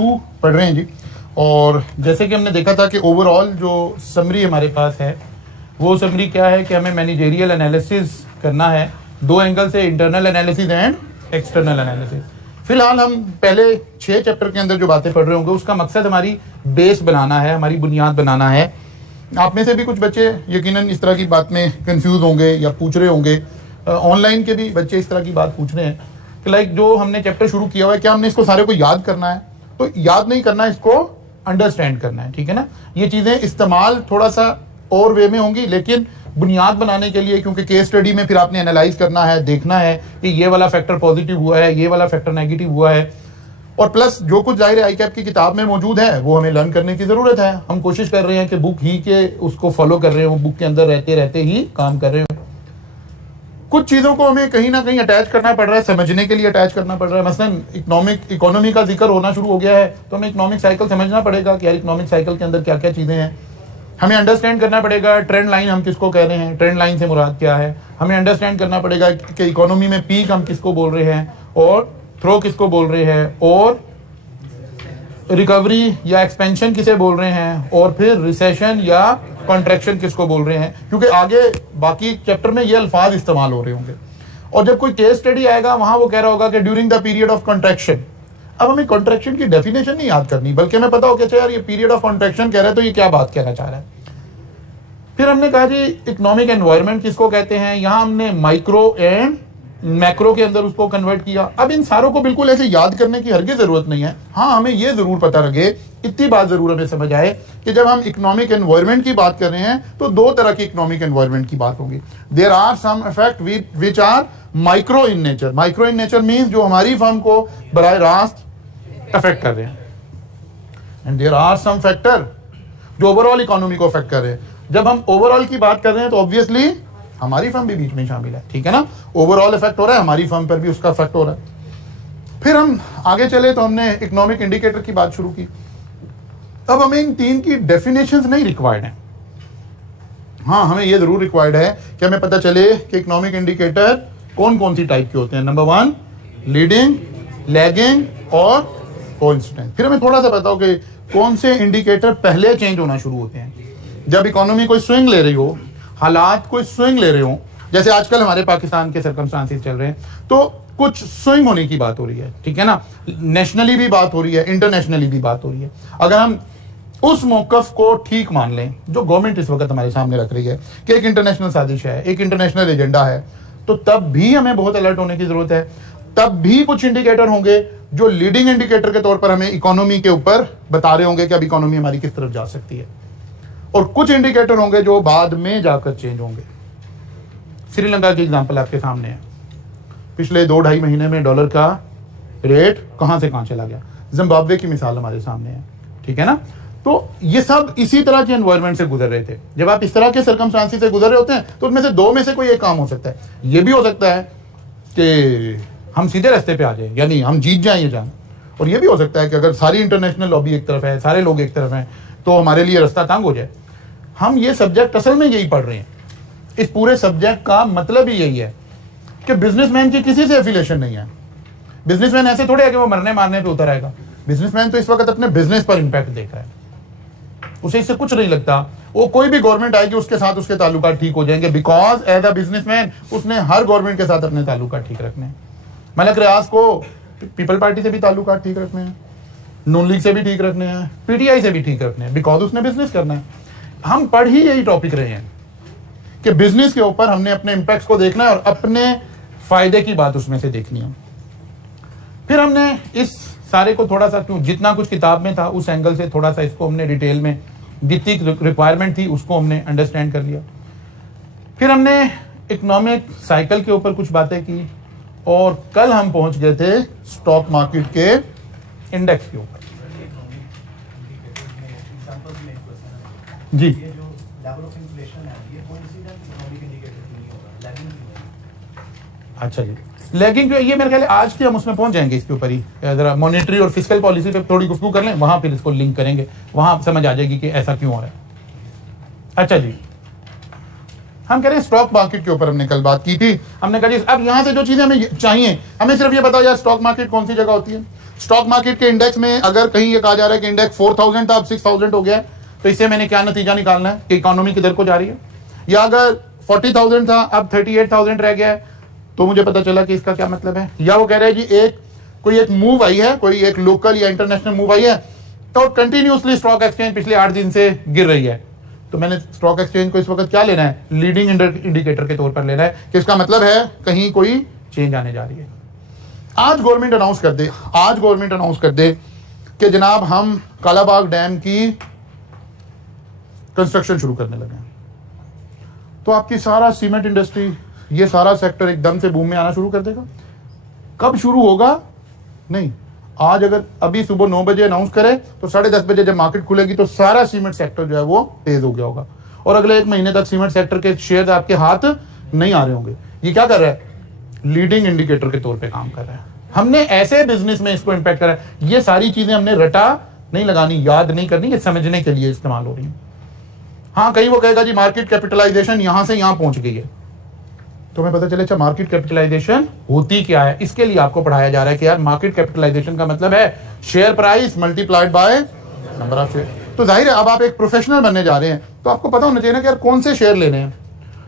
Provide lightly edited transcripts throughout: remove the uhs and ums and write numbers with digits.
2 पढ़ रहे हैं जी। और जैसे कि हमने देखा था कि ओवरऑल जो समरी हमारे पास है वो समरी क्या है कि हमें मैनेजेरियल एनालिसिस करना है 2 एंगल से, internal analysis and external analysis. फिलहाल हम पहले 6 चैप्टर के अंदर जो बातें पढ़ रहे होंगे उसका मकसद हमारी बेस बनाना है, हमारी बुनियाद बनाना है। आप में से भी कुछ बच्चे यकीनन इस तरह की बात में कंफ्यूज होंगे या पूछ रहे होंगे, ऑनलाइन के भी बच्चे इस तरह की बात पूछ रहे हैं कि लाइक जो हमने चैप्टर शुरू किया हुआ है क्या हमने इसको सारे को याद करना है? तो याद नहीं करना है, इसको अंडरस्टैंड करना है, ठीक है ना। ये चीज़ें इस्तेमाल थोड़ा सा और वे में होंगी, लेकिन बुनियाद बनाने के लिए, क्योंकि केस स्टडी में फिर आपने एनालाइज करना है, देखना है कि ये वाला फैक्टर पॉजिटिव हुआ है, ये वाला फैक्टर नेगेटिव हुआ है, और प्लस जो कुछ जाहिर आई कैप की किताब में मौजूद है वो हमें लर्न करने की ज़रूरत है। हम कोशिश कर रहे हैं कि बुक ही के उसको फॉलो कर रहे हो, बुक के अंदर रहते रहते ही काम कर रहे हो। कुछ चीज़ों को हमें कहीं ना कहीं अटैच करना पड़ रहा है, समझने के लिए अटैच करना पड़ रहा है। मसलन इकोनॉमी का जिक्र होना शुरू हो गया है तो हमें इकोनॉमिक साइकिल समझना पड़ेगा कि यार इकोनॉमिक साइकिल के अंदर क्या क्या चीज़ें हैं। हमें अंडरस्टैंड करना पड़ेगा ट्रेंड लाइन हम किसको कह रहे हैं, ट्रेंड लाइन से मुराद क्या है। हमें अंडरस्टैंड करना पड़ेगा कि इकोनॉमी में पीक हम किसको बोल रहे हैं और थ्रो किसको बोल रहे हैं, और रिकवरी या एक्सपेंशन किसे बोल रहे हैं, और फिर रिसेशन या कॉन्ट्रैक्शन किसको बोल रहे हैं, क्योंकि आगे बाकी चैप्टर में ये अल्फाज इस्तेमाल हो रहे होंगे। और जब कोई केस स्टडी आएगा वहां वो कह रहा होगा कि during the period of contraction. अब हमें कॉन्ट्रैक्शन की डेफिनेशन नहीं याद करनी, बल्कि हमें पता हो कि यार ये पीरियड ऑफ कॉन्ट्रैक्शन कह रहा है तो ये क्या बात कहना चाह रहा है। फिर हमने कहा जी इकोनॉमिक एनवायरनमेंट किसको कहते हैं, यहां हमने माइक्रो एंड मैक्रो के अंदर उसको कन्वर्ट किया। अब इन सारों को बिल्कुल ऐसे याद करने की हरगिज़ जरूरत नहीं है। हाँ, हमें ये जरूर पता लगे, इतनी बात जरूर हमें समझ आए कि जब हम इकोनॉमिक एनवायरनमेंट की बात कर रहे हैं तो 2 तरह की इकोनॉमिक एनवायरनमेंट की बात होगी। There are some effect which are micro in nature. Micro in nature means जो हमारी फर्म को बराह रास्त अफेक्ट कर रहे हैं, and there are some factor जो ओवरऑल इकोनॉमी को अफेक्ट कर रहे हैं। जब हम ओवरऑल की बात कर रहे हैं तो ऑब्वियसली हमारी फर्म भी बीच में शामिल है, ठीक है ना। ओवरऑल इफेक्ट हो रहा है, हमारी फर्म पर भी उसका इफेक्ट हो रहा है। फिर हम आगे चले तो हमने इकोनॉमिक इंडिकेटर की बात शुरू की। अब हमें इन 3 की डेफिनेशंस नहीं रिक्वायर्ड है। हाँ, हमें ये जरूर रिक्वायर्ड है कि हमें पता चले कि इकोनॉमिक इंडिकेटर कौन कौन सी टाइप के होते हैं। नंबर 1 लीडिंग, लैगिंग और कोइंसिडेंट। फिर हमें थोड़ा सा पता हो कि कौन से इंडिकेटर पहले चेंज होना शुरू होते हैं। जब इकोनॉमी कोई स्विंग ले रही हो, हालात कोई स्विंग ले रहे हो, जैसे आजकल हमारे पाकिस्तान के सर्कमस्टांसेस चल रहे हैं, तो कुछ स्विंग होने की बात हो रही है, ठीक है ना। नेशनली भी बात हो रही है, इंटरनेशनली भी बात हो रही है। अगर हम उस मौकफ को ठीक मान लें जो गवर्नमेंट इस वक्त हमारे सामने रख रही है कि एक इंटरनेशनल साजिश है, एक इंटरनेशनल एजेंडा है, तो तब भी हमें बहुत अलर्ट होने की जरूरत है। तब भी कुछ इंडिकेटर होंगे जो लीडिंग इंडिकेटर के तौर पर हमें इकोनॉमी के ऊपर बता रहे होंगे कि अब इकोनॉमी हमारी किस तरफ जा सकती है, और कुछ इंडिकेटर होंगे जो बाद में जाकर चेंज होंगे। श्रीलंका की एग्जांपल आपके सामने है। पिछले 2-2.5 महीने में डॉलर का रेट कहां से कहां चला गया। जिम्बाब्वे की मिसाल हमारे सामने है, ठीक है ना। तो ये सब इसी तरह के एनवायरनमेंट से गुजर रहे थे। जब आप इस तरह के सर्कमस्टांसेस से गुजर रहे होते हैं तो उनमें से 2 में से कोई एक काम हो सकता है। ये भी हो सकता है कि हम सीधे रास्ते पे आ जाए, यानी हम जीत जाएं ये जान, और ये भी हो सकता है कि अगर सारी इंटरनेशनल लॉबी एक तरफ है, सारे लोग एक तरफ हैं, तो हमारे लिए रास्ता तंग हो जाए। हम ये सब्जेक्ट असल में यही पढ़ रहे हैं। इस पूरे सब्जेक्ट का मतलब ही यही है कि बिजनेसमैन की किसी से एफिलिएशन नहीं है। बिजनेसमैन ऐसे थोड़े है कि वो मरने मारने पे उतर आएगा। बिजनेसमैन तो इस वक्त अपने बिजनेस पर इंपैक्ट देख रहा है, उसे इससे कुछ नहीं लगता। वो कोई भी गवर्नमेंट आएगी उसके साथ उसके ताल्लुकात ठीक हो जाएंगे, बिकॉज एज अ बिजनेसमैन उसने हर गवर्नमेंट के साथ अपने ताल्लुकात ठीक रखने हैं। मलक रियाज को पीपल पार्टी से भी ताल्लुकात ठीक रखने हैं, नून लीग से भी ठीक रखने हैं, पीटीआई से भी ठीक रखने हैं, बिकॉज उसने बिजनेस करना है। हम पढ़ ही यही टॉपिक रहे हैं कि बिजनेस के ऊपर हमने अपने इंपैक्ट्स को देखना है और अपने फायदे की बात उसमें से देखनी है। फिर हमने इस सारे को थोड़ा सा, क्यों जितना कुछ किताब में था उस एंगल से थोड़ा सा इसको हमने डिटेल में, जितनी रिक्वायरमेंट थी उसको हमने अंडरस्टैंड कर लिया। फिर हमने इकोनॉमिक साइकिल के ऊपर कुछ बातें की, और कल हम पहुंच गए थे स्टॉक मार्केट के इंडेक्स के ऊपर। जी, अच्छा जी, लैगिंग ये मेरे ख्याल आज के हम उसमें पहुंच जाएंगे, इसके ऊपर ही जरा मॉनेटरी और फिस्कल पॉलिसी पे थोड़ी गुफ्तगू कर लें, वहां फिर इसको लिंक करेंगे, वहां समझ आ जाएगी कि ऐसा क्यों हो रहा है। अच्छा जी, हम कह रहे हैं स्टॉक मार्केट के ऊपर हमने कल बात की थी। हमने कहा जी अब यहां से जो चीजें हमें चाहिए, हमें सिर्फ ये बताओ यार स्टॉक मार्केट कौन सी जगह होती है। स्टॉक मार्केट के इंडेक्स में अगर कहीं ये कहा जा रहा है कि इंडेक्स 4000 था अब 6000 हो गया है, तो इससे मैंने क्या नतीजा निकालना है कि इकोनॉमी किधर को जा रही है। या अगर 40,000 था अब 38,000 रह गया है, तो मुझे पता चला कि इसका क्या मतलब है। या वो कह रहे हैं जी कोई एक मूव आई है, कोई एक लोकल या इंटरनेशनल मूव आई है, तो कंटिन्यूसली स्टॉक एक्सचेंज पिछले 8 दिन से गिर रही है, तो मैंने स्टॉक एक्सचेंज को इस वक्त क्या लेना है, लीडिंग इंडिकेटर के तौर पर लेना है कि इसका मतलब है कहीं कोई चेंज आने जा रही है। आज गवर्नमेंट अनाउंस कर दे कि जनाब हम कालाबाग डैम की कंस्ट्रक्शन शुरू करने लगे हैं, तो आपकी सारा सीमेंट इंडस्ट्री, ये सारा सेक्टर एकदम से बूम में आना शुरू कर देगा। कब शुरू होगा? नहीं, आज अगर अभी सुबह 9 बजे अनाउंस करे तो 10:30 बजे जब मार्केट खुलेगी तो सारा सीमेंट सेक्टर जो है वो तेज हो गया होगा, और अगले 1 महीने तक सीमेंट सेक्टर के शेयर आपके हाथ नहीं आ रहे होंगे। ये क्या कर रहा है? लीडिंग इंडिकेटर के तौर पे काम कर रहा है। हमने ऐसे बिजनेस में इसको इंपैक्ट करा है। ये सारी चीजें हमने रटा नहीं लगानी, याद नहीं करनी, ये समझने के लिए इस्तेमाल हो रही है। हाँ, कहीं वो कहेगा जी मार्केट कैपिटलाइजेशन यहां से यहां पहुंच गई है, तो हमें पता चले अच्छा मार्केट कैपिटलाइजेशन होती क्या है। इसके लिए आपको पढ़ाया जा रहा है कि यार मार्केट कैपिटलाइजेशन का मतलब है share price multiplied by number of share. तो जाहिर है अब आप एक प्रोफेशनल बनने जा रहे हैं तो आपको पता होना चाहिए ना कि यार कौन से शेयर लेने हैं।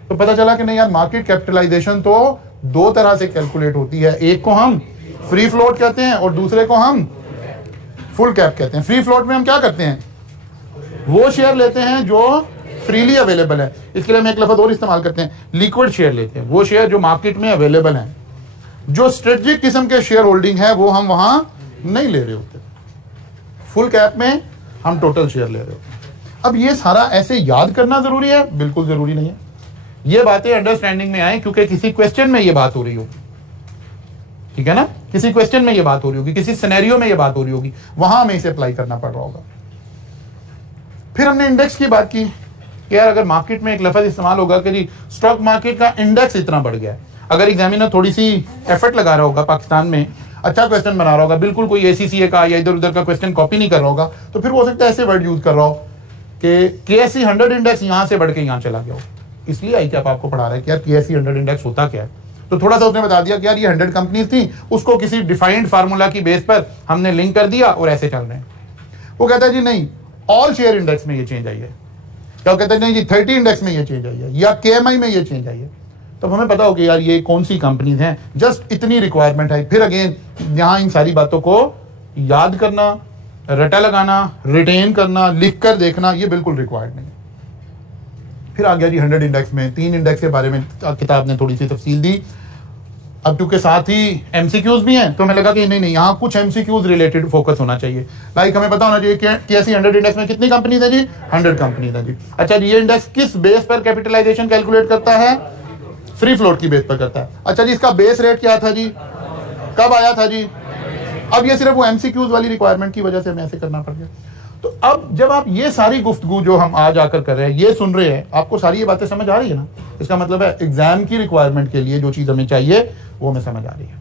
तो पता चला कि नहीं यार, मार्केट कैपिटलाइजेशन तो 2 तरह से कैलकुलेट होती है। एक को हम फ्री फ्लोट कहते हैं और दूसरे को हम फुल कैप कहते हैं। फ्री फ्लोट में हम क्या करते हैं, वो शेयर लेते हैं जो फ्रीली अवेलेबल है। इसके लिए हम एक लफ्ज़ और इस्तेमाल करते हैं, लिक्विड शेयर लेते हैं, वो शेयर जो मार्केट में अवेलेबल हैं। जो स्ट्रेटेजिक किस्म के शेयर होल्डिंग है वो हम वहां नहीं ले रहे होते। फुल कैप में हम टोटल शेयर ले रहे होते हैं। अब ये सारा ऐसे याद करना जरूरी है? बिल्कुल जरूरी नहीं है। ये बातें अंडरस्टैंडिंग में आए क्योंकि किसी क्वेश्चन में ये बात हो रही होगी, ठीक है ना, किसी क्वेश्चन में ये बात हो रही होगी, किसी सिनेरियो में ये बात हो रही होगी, वहां हमें इसे अप्लाई करना पड़ रहा होगा। फिर हमने इंडेक्स की बात की कि यार अगर मार्केट में एक लफ्ज़ इस्तेमाल होगा कि जी स्टॉक मार्केट का इंडेक्स इतना बढ़ गया है, अगर एग्जामिनर थोड़ी सी एफर्ट लगा रहा होगा, पाकिस्तान में अच्छा क्वेश्चन बना रहा होगा, बिल्कुल कोई ACCA का या इधर उधर का क्वेश्चन कॉपी नहीं कर रहा होगा, तो फिर हो सकता है ऐसे वर्ड यूज कर रहा हो कि KSE 100 इंडेक्स यहां से बढ़ के यहां चला गया हो। इसलिए आई क्या आपको पढ़ा रहा है कि यार KSE 100 इंडेक्स होता क्या है। तो थोड़ा सा उसने बता दिया कि यार ये 100 कंपनीज थी, उसको किसी डिफाइंड फार्मूला की बेस पर हमने लिंक कर दिया और ऐसे चल रहे हैं। वो कहता है जी नहीं, ऑल शेयर इंडेक्स में ये चेंज आई है। क्या कहते हैं नहीं जी 30 इंडेक्स में ये चेंज आई है या KMI में ये चेंज आई है। तो हमें पता हो कि यार ये कौन सी कंपनीज हैं, जस्ट इतनी रिक्वायरमेंट है। फिर अगेन यहां इन सारी बातों को याद करना, रटा लगाना, रिटेन करना, लिख कर देखना, ये बिल्कुल रिक्वायर्ड नहीं है। फिर आ गया जी 100 इंडेक्स में। 3 इंडेक्स के बारे में किताब ने थोड़ी सी तफसील दी। अब क्योंकि साथ ही MCQs भी हैं तो हमें लगा कि नहीं यहाँ कुछ MCQs रिलेटेड फोकस होना चाहिए। लाइक हमें पता होना चाहिए कि KSE 100 इंडेक्स में कितनी कंपनीज है जी, 100 कंपनीज है जी। अच्छा जी, ये इंडेक्स किस बेस पर कैपिटलाइजेशन कैलकुलेट करता है? फ्री फ्लोट की बेस पर करता है। अच्छा जी, इसका बेस रेट क्या था जी, कब आया था जी? अब ये सिर्फ वो MCQs वाली रिक्वायरमेंट की वजह से हमें ऐसे करना पड़ गया। तो अब जब आप ये सारी गुफ्तगू जो हम आज आकर कर रहे हैं, ये सुन रहे हैं, आपको सारी ये बातें समझ आ रही है ना? इसका मतलब है एग्जाम की रिक्वायरमेंट के लिए जो चीज हमें चाहिए वो हमें समझ आ रही है।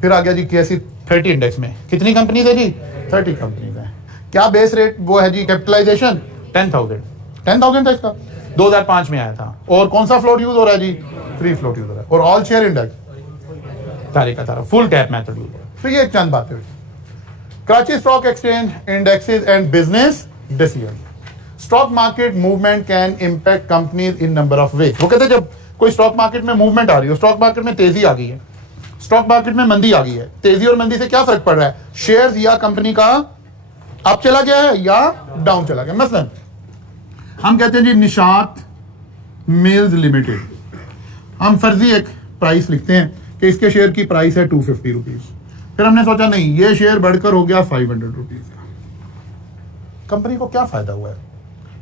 फिर आ गया जी KSE 30 इंडेक्स में कितनी कंपनीज है जी? 30 कंपनीज है। क्या बेस रेट वो है जी कैपिटलाइजेशन? 10,000 था इसका, 2005 में आया था। और कौन सा फ्लोट यूज हो रहा है जी? फ्री फ्लोट यूज हो रहा है। और ऑल शेयर इंडेक्स सारे का सारा फुल कैप मेथड यूज हो रहा है। तो ये एक चंद बातें हुई। Karachi stock exchange indexes and business decision. Stock market movement can impact companies in number of ways. वो कहते हैं जब कोई स्टॉक मार्केट में मूवमेंट आ रही हो, स्टॉक मार्केट में तेजी आ गई है, स्टॉक मार्केट में मंदी आ गई है, तेजी और मंदी से क्या फर्क पड़ रहा है? शेयर्स या कंपनी का अप चला गया है या डाउन चला गया। मसलन हम कहते हैं जी निशात मिल्स लिमिटेड, हम फर्जी एक प्राइस लिखते हैं कि इसके शेयर की प्राइस है 250 रुपीज। फिर हमने सोचा नहीं, ये शेयर बढ़कर हो गया 500 रुपीज। कंपनी को क्या फायदा हुआ है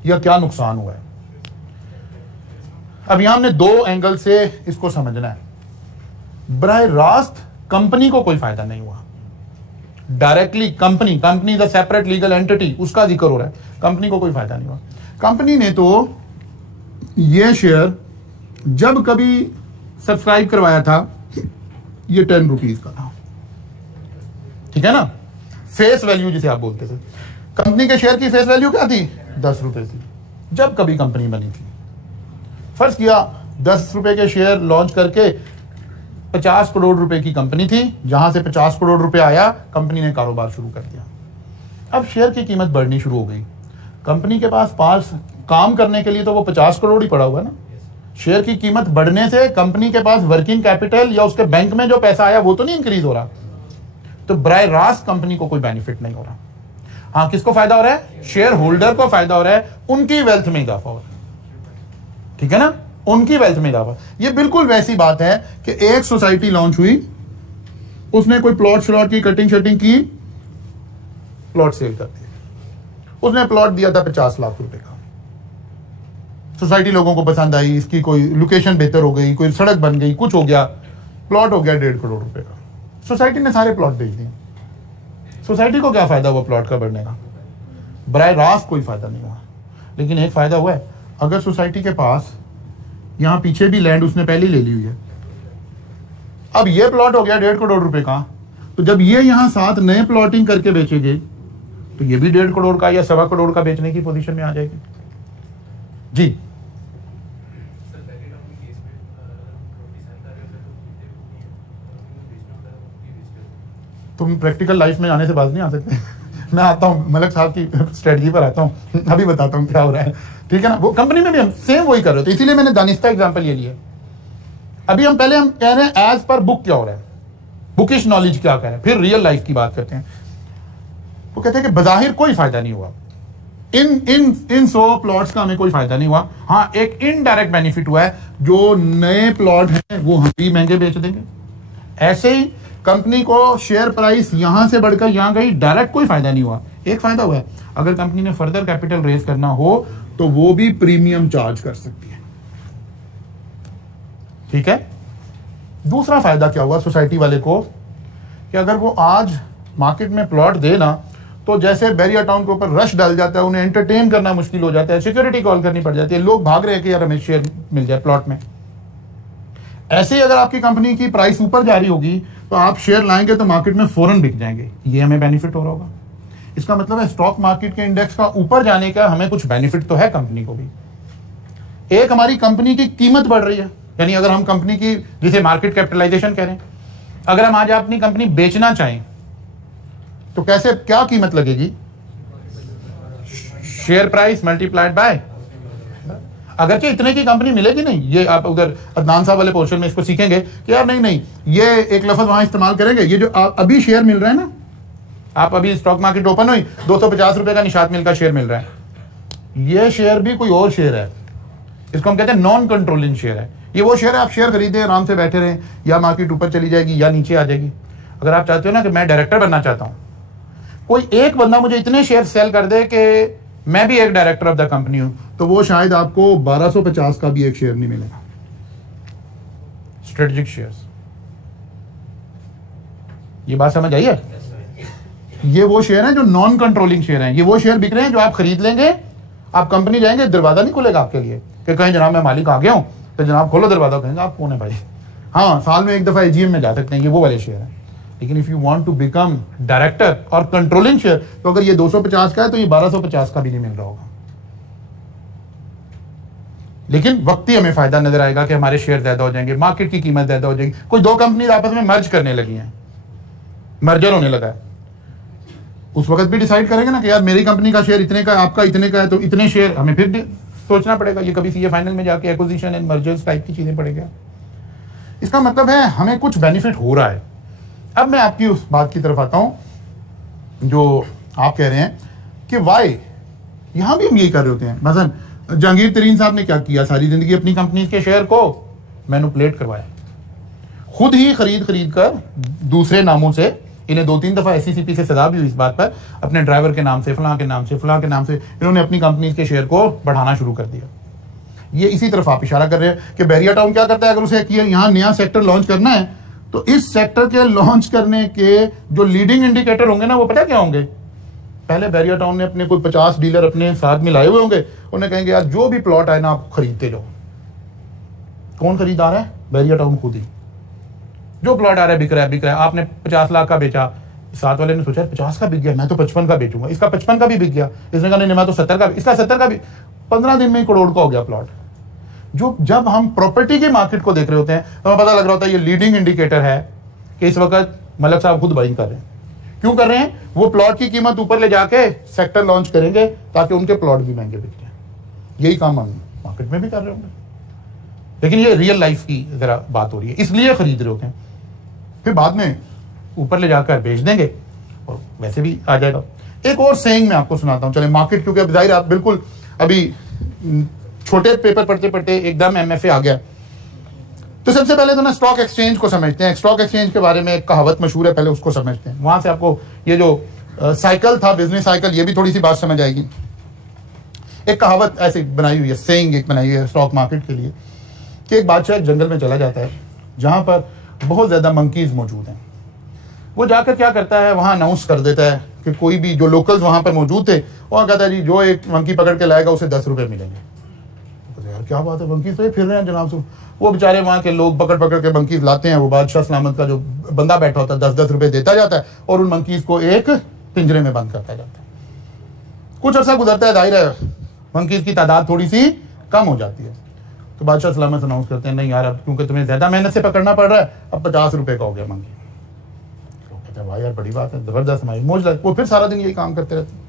या क्या नुकसान हुआ है? अब यहां हमने 2 एंगल से इसको समझना है। बराह रास्त कंपनी को कोई फायदा नहीं हुआ। Directly company the separate legal entity, उसका जिक्र हो रहा है, कंपनी को कोई फायदा नहीं हुआ। कंपनी ने तो ये शेयर जब कभी सब्सक्राइब करवाया था ये 10 रुपीज का था, ठीक है ना, फेस वैल्यू जिसे आप बोलते थे। कंपनी के शेयर की फेस वैल्यू क्या थी? 10 रुपए थी जब कभी कंपनी बनी थी। फर्ज किया 10 रुपए के शेयर लॉन्च करके 50 करोड़ रुपए की कंपनी थी, जहां से 50 करोड़ रुपए आया, कंपनी ने कारोबार शुरू कर दिया। अब शेयर की कीमत बढ़नी शुरू हो गई। कंपनी के पास काम करने के लिए तो वो 50 करोड़ ही पड़ा हुआ है ना। शेयर की कीमत बढ़ने से कंपनी के पास वर्किंग कैपिटल या उसके बैंक में जो पैसा आया वो तो नहीं इंक्रीज हो रहा, तो बराह रास्त कंपनी को कोई बेनिफिट नहीं हो रहा। हाँ, किसको फायदा हो रहा है? शेयर होल्डर को फायदा हो रहा है, उनकी वेल्थ में इजाफा हो रहा है, ठीक है ना, उनकी वेल्थ में इजाफा। ये बिल्कुल वैसी बात है कि एक सोसाइटी लॉन्च हुई, उसने कोई प्लॉट श्लॉट की कटिंग शटिंग की, प्लॉट सेल कर दिया। उसने प्लॉट दिया था 50 लाख रुपए का, सोसाइटी लोगों को पसंद आई, इसकी कोई लोकेशन बेहतर हो गई, कोई सड़क बन गई, कुछ हो गया, प्लॉट हो गया 1.5 करोड़ रुपए का। सोसाइटी ने सारे प्लॉट बेच दिए। सोसाइटी को क्या फायदा हुआ प्लॉट का बढ़ने का? बराह रास्त कोई फायदा नहीं हुआ। लेकिन एक फायदा हुआ है, अगर सोसाइटी के पास यहां पीछे भी लैंड उसने पहले ही ले ली हुई है, अब ये प्लॉट हो गया 1.5 करोड़ रुपए का, तो जब ये यहां साथ नए प्लॉटिंग करके बेचेंगे तो ये भी 1.5 करोड़ का या 1.25 करोड़ का बेचने की पोजीशन में आ जाएगी। जी, तुम प्रैक्टिकल लाइफ में आने से बात नहीं आ सकते। मैं आता हूँ मलक साहब की स्ट्रेटजी पर आता हूँ, अभी बताता हूँ क्या हो रहा है, ठीक है ना। वो कंपनी में भी हम सेम वही कर रहे थे, इसीलिए मैंने दानिस्ता एग्जांपल ये लिया। अभी हम कह रहे हैं एज पर बुक क्या हो रहा है, बुकिश नॉलेज क्या कह रहे हैं, फिर रियल लाइफ की बात करते हैं। वो कहते हैं कि बज़ाहिर कोई फायदा नहीं हुआ, इन 100 प्लॉट्स का हमें कोई फायदा नहीं हुआ। हाँ, एक इनडायरेक्ट बेनिफिट हुआ है, जो नए प्लॉट हैं वो हम भी महंगे बेच देंगे। ऐसे ही कंपनी को शेयर प्राइस यहां से बढ़कर यहां गई, डायरेक्ट कोई फायदा नहीं हुआ। एक फायदा हुआ है, अगर कंपनी ने फर्दर कैपिटल रेज करना हो तो वो भी प्रीमियम चार्ज कर सकती है, ठीक है। दूसरा फायदा क्या हुआ सोसाइटी वाले को, कि अगर वो आज मार्केट में प्लॉट देना तो जैसे बैरिया टाउन के ऊपर रश डाल जाता है, उन्हें एंटरटेन करना मुश्किल हो जाता है, सिक्योरिटी कॉल करनी पड़ जाती है, लोग भाग रहे हैं कि यार हमें शेयर मिल जाए प्लॉट में। ऐसे ही अगर आपकी कंपनी की प्राइस ऊपर जा रही होगी तो आप शेयर लाएंगे तो मार्केट में फौरन बिक जाएंगे, ये हमें बेनिफिट हो रहा होगा। इसका मतलब है स्टॉक मार्केट के इंडेक्स का ऊपर जाने का हमें कुछ बेनिफिट तो है कंपनी को भी। एक हमारी कंपनी की कीमत बढ़ रही है, यानी अगर हम कंपनी की, जिसे मार्केट कैपिटलाइजेशन कह रहे हैं, अगर हम आज अपनी कंपनी बेचना चाहें तो कैसे, क्या कीमत लगेगी? शेयर प्राइस मल्टीप्लाइड बाय, अगरचे इतने की कंपनी मिलेगी नहीं। ये आप उधर अदनान साहब वाले पोर्शन में इसको सीखेंगे कि यार नहीं ये एक लफ्ज वहां इस्तेमाल करेंगे। ये जो अभी शेयर मिल रहा है ना, आप अभी स्टॉक मार्केट ओपन हुई, 250 रुपए का निशात मिल का शेयर मिल रहा है, ये शेयर भी कोई और शेयर है, इसको हम कहते हैं नॉन कंट्रोलिंग शेयर है। ये वो शेयर है, आप शेयर खरीदे आराम से बैठे रहें, या मार्केट ऊपर चली जाएगी या नीचे आ जाएगी। अगर आप चाहते हो ना कि मैं डायरेक्टर बनना चाहता हूं, कोई एक बंदा मुझे इतने शेयर सेल कर दे कि मैं भी एक डायरेक्टर ऑफ द कंपनी हूं, तो वो शायद आपको 1250 का भी एक शेयर नहीं मिलेगा। स्ट्रेटेजिक शेयर्स, ये बात समझ आई है? ये वो शेयर हैं जो नॉन कंट्रोलिंग शेयर हैं। ये वो शेयर बिक रहे हैं जो आप खरीद लेंगे, आप कंपनी जाएंगे, दरवाजा नहीं खुलेगा आपके लिए कि कहीं जनाब मैं मालिक आ गया हूं, तो जनाब खोलो दरवाजा, कहेंगे आप कौन है भाई। हाँ, साल में एक दफा एजीएम में जा सकते हैं, ये वो वाले शेयर हैं। लेकिन if you want to become director और कंट्रोलिंग शेयर, तो अगर ये 250 का है तो ये 1250 का भी नहीं मिल रहा होगा। लेकिन वक्ती हमें फायदा नजर आएगा कि हमारे शेयर ज्यादा हो जाएंगे, मार्केट की कीमत ज्यादा हो जाएगी। कोई दो कंपनी आपस में मर्ज करने लगी हैं, मर्जर होने लगा है, उस वक्त भी डिसाइड करेंगे ना कि यार मेरी कंपनी का शेयर इतने का है, आपका इतने का है, तो इतने शेयर हमें फिर सोचना पड़ेगा। ये कभी सीए फाइनल में जाके एक्विजिशन एंड मर्जर्स टाइप की चीजें पड़ेगा। इसका मतलब है हमें कुछ बेनिफिट हो रहा है। अब मैं आपकी उस बात की तरफ आता हूं जो आप कह रहे हैं कि वाई, यहां भी हम यही कर रहे होते हैं। मसलन जहांगीर तरीन साहब ने क्या किया, सारी जिंदगी अपनी कंपनी के शेयर को मैनिपुलेट करवाया, खुद ही खरीद कर दूसरे नामों से। इन्हें 2-3 दफा एससीसीपी से सजा भी हुई इस बात पर, अपने ड्राइवर के नाम से, फलां के नाम से, फलां के नाम से इन्होंने अपनी कंपनी के शेयर को बढ़ाना शुरू कर दिया। ये इसी तरफ आप इशारा कर रहे हैं कि बैरिया टाउन क्या करता है, अगर उसे यहाँ नया सेक्टर लॉन्च करना है तो इस सेक्टर के लॉन्च करने के जो लीडिंग इंडिकेटर होंगे ना, वो पता क्या होंगे? पहले बैरिया टाउन ने अपने कोई 50 डीलर अपने साथ मिलाए हुए होंगे, उन्हें कहेंगे यार जो भी प्लॉट आए ना आप खरीदते जाओ। कौन खरीदार है? बैरिया टाउन खुद ही। जो प्लॉट आ रहा है बिक रहा है। आपने 50 लाख का बेचा, साथ वाले ने सोचा 50 का बिक गया, मैं तो 55 का बेचूंगा। इसका 55 का भी बिक गया, इसने कहा नहीं मैं तो 70 का, इसका 70 का भी। 15 दिन में ही करोड़ का हो गया प्लॉट। जो जब हम प्रॉपर्टी के मार्केट को देख रहे होते हैं तो हमें पता लग रहा होता है ये लीडिंग इंडिकेटर है कि इस वक्त मलक साहब खुद बाइंग कर रहे हैं। क्यों कर रहे हैं? वो प्लॉट की कीमत ऊपर ले जाके सेक्टर लॉन्च करेंगे ताकि उनके प्लॉट भी महंगे बिक जाए। यही काम हम मार्केट में भी कर रहे होंगे, लेकिन ये रियल लाइफ की जरा बात हो रही है, इसलिए खरीद रहे होते हैं, फिर बाद में ऊपर ले जाकर बेच देंगे और वैसे भी आ जाएगा। एक और सेइंग मैं आपको सुनाता हूं, चले मार्केट, क्योंकि अब जाहिर आप बिल्कुल अभी छोटे पेपर पढ़ते पढ़ते एकदम एमएफए आ गया। तो सबसे पहले तो ना स्टॉक एक्सचेंज को समझते हैं। स्टॉक एक्सचेंज के बारे में एक कहावत मशहूर है, पहले उसको समझते हैं, वहां से आपको ये जो साइकिल था, बिजनेस साइकिल, ये भी थोड़ी सी बात समझ आएगी। एक कहावत ऐसे बनाई हुई है, सेइंग एक बनाई हुई है स्टॉक मार्केट के लिए, कि एक बादशाह एक जंगल में चला जाता है जहां पर बहुत ज्यादा मंकीज मौजूद हैं। वो जाकर क्या करता है, वहां अनाउंस कर देता है कि कोई भी जो लोकल्स वहां पर मौजूद थे, वहां कहता है जी जो एक मंकी पकड़ के लाएगा उसे 10 रुपए मिलेंगे। तो यार क्या बात है, मंकीज तो ये फिर रहे हैं जनाब से। वो बेचारे वहां के लोग पकड़ पकड़ के मंकीज लाते हैं, वो बादशाह सलामत का जो बंदा बैठा होता है 10-10 रुपए देता जाता है और उन मंकीज को एक पिंजरे में बंद करता जाता है। कुछ अर्सा गुजरता है, जाहिर है मंकीज की तादाद थोड़ी सी कम हो जाती है। तो बादशाह सलामत अनाउंस करते हैं, नहीं यार अब क्योंकि तुम्हें ज्यादा मेहनत से पकड़ना पड़ रहा है, अब 50 रुपए का हो गया मंकी। लोग कहते हैं भाई यार बड़ी बात है, जबरदस्त, हमारी मौज लग। वो फिर सारा दिन यही काम करते रहते हैं,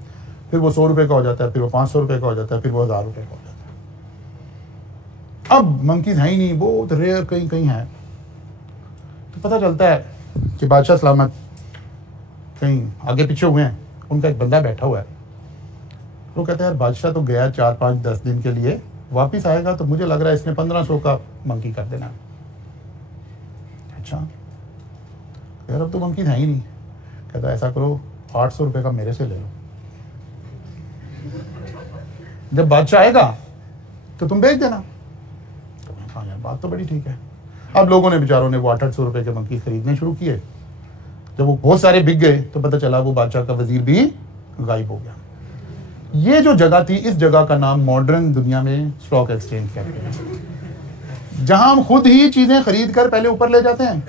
फिर वो 100 रुपए का हो जाता है, फिर वो 500 रुपए का हो जाता है, फिर वो 1000 रुपए का हो जाता है। अब मंकीज है ही नहीं, बहुत रेयर कहीं कहीं है। तो पता चलता है कि बादशाह सलामत कहीं आगे पीछे हुए हैं, उनका एक बंदा बैठा हुआ है। वो कहता है यार बादशाह तो गया 4-5-10 दिन के लिए, वापिस आएगा तो मुझे लग रहा है इसने 1500 का मंकी कर देना। अच्छा यार अब तो मंकी है ही नहीं। कहता है ऐसा करो 800 रुपए का मेरे से ले लो, जब बादशाह आएगा तो तुम बेच देना। हाँ यार बात तो बड़ी ठीक है। अब लोगों ने बेचारों ने वो 800 रुपए के मंकी खरीदने शुरू किए। जब वो बहुत सारे बिक गए तो पता चला वो बादशाह का वजीर भी गायब हो गया। ये जो जगह थी, इस जगह का नाम मॉडर्न दुनिया में स्टॉक एक्सचेंज कहते हैं, जहां हम खुद ही चीजें खरीद कर पहले ऊपर ले जाते हैं।